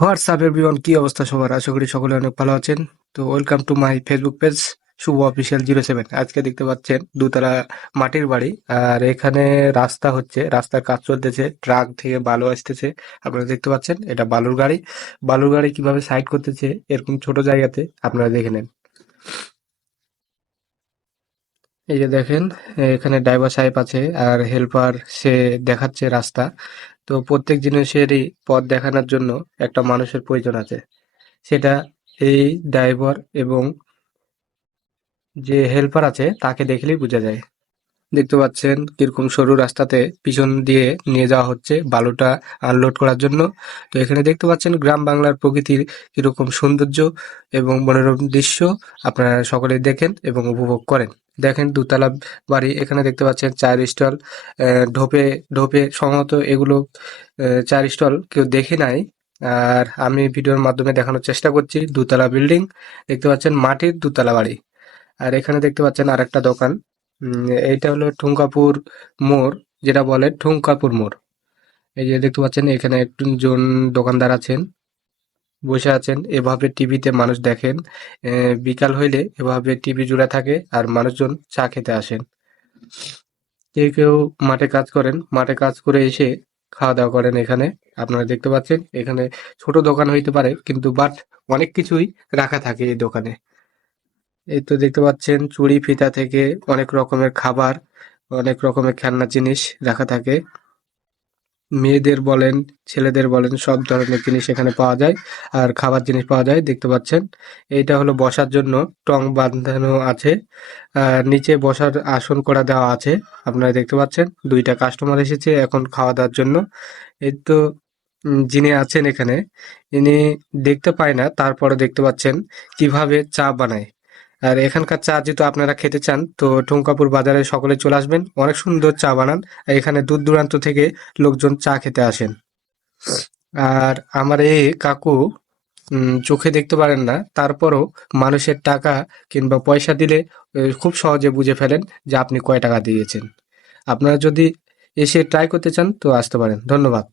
WhatsApp everyone, কি অবস্থা সবার? আশা করি সকলে অনেক ভালো আছেন। তো welcome to my Facebook page Shubho official 07। আজকে দেখতে পাচ্ছেন দুতলা মাটির বাড়ি, আর এখানে রাস্তা হচ্ছে, রাস্তার কাজ চলতেছে, ট্রাক থেকে বালু আসতেছে। আপনারা দেখতে পাচ্ছেন এটা বালুর গাড়ি। বালুর গাড়ি কিভাবে সাইড করতেছে এরকম ছোট জায়গাতে, আপনারা দেখে নেন। এই যে দেখেন, এখানে ড্রাইভার সাহেব আছে আর হেল্পার, সে দেখাচ্ছে রাস্তা। তো প্রত্যেক জিনিসেরই পথ দেখানোর জন্য একটা মানুষের প্রয়োজন আছে, সেটা এই ড্রাইভার এবং যে হেল্পার আছে তাকে দেখলেই বোঝা যায়। দেখতে পাচ্ছেন কিরকম সরু রাস্তাতে পিছন দিয়ে নিয়ে যাওয়া হচ্ছে বালুটা আনলোড করার জন্য। তো এখানে দেখতে পাচ্ছেন গ্রাম বাংলার প্রকৃতির কিরকম সৌন্দর্য এবং মনোরম দৃশ্য, আপনারা সকলেই দেখেন এবং উপভোগ করেন। দেখেন দুতলা বাড়ি, এখানে দেখতে পাচ্ছেন চায়ের স্টল, ঢোপে ঢোপে সম্ভবত এগুলো চায়ের স্টল কেউ দেখে নাই। আর আমি ভিডিওর মাধ্যমে দেখানোর চেষ্টা করছি দুতলা বিল্ডিং, দেখতে পাচ্ছেন মাটির দুতলা বাড়ি। আর এখানে দেখতে পাচ্ছেন আরেকটা দোকান। এইটা হলো ঠুঙ্কাপুর মোড়, যেটা বলে ঠুঙ্কাপুর মোড়। এই যে দেখতে পাচ্ছেন এখানে একজন দোকানদার আছেন, বসে আছেন। এভাবে টিভিতে মানুষ দেখেন, বিকাল হইলে এভাবে টিভি জুড়ে থাকে আর মানুষজন চা খেতে আসেন। কেউ কেউ মাঠে কাজ করেন, মাঠে কাজ করে এসে খাওয়া দাওয়া করেন এখানে। আপনারা দেখতে পাচ্ছেন এখানে ছোট দোকান হইতে পারে, কিন্তু বাট অনেক কিছুই রাখা থাকে এই দোকানে। এই তো দেখতে পাচ্ছেন চুড়ি ফিতা থেকে অনেক রকমের খাবার, অনেক রকমের খেলনা জিনিস রাখা থাকে। মেয়েদের বলেন, ছেলেদের বলেন, সব ধরনের জিনিস এখানে পাওয়া যায়। আর খাবার জিনিস পাওয়া যায়, দেখতে পাচ্ছেন। এইটা হলো বসার জন্য টং বাঁধানো আছে, আর নিচে বসার আসন করা দেওয়া আছে। আপনারা দেখতে পাচ্ছেন দুইটা কাস্টমার এসেছে এখন খাওয়া দাওয়ার জন্য। এই তো যিনি আছেন এখানে, ইনি দেখতে পায় না, তারপরে দেখতে পাচ্ছেন কিভাবে চা বানায়। আর এখানকার চা যেহেতু আপনারা খেতে চান, তো ঠুঙ্কাপুর বাজারে সকলে চলে আসবেন, অনেক সুন্দর চা বানান। আর এখানে দূর দূরান্ত থেকে লোকজন চা খেতে আসেন। আর আমার এই কাকু চোখে দেখতে পারেন না, তারপরও মানুষের টাকা কিংবা পয়সা দিলে খুব সহজে বুঝে ফেলেন যে আপনি কয় টাকা দিয়েছেন। আপনারা যদি এসে ট্রাই করতে চান তো আসতে পারেন। ধন্যবাদ।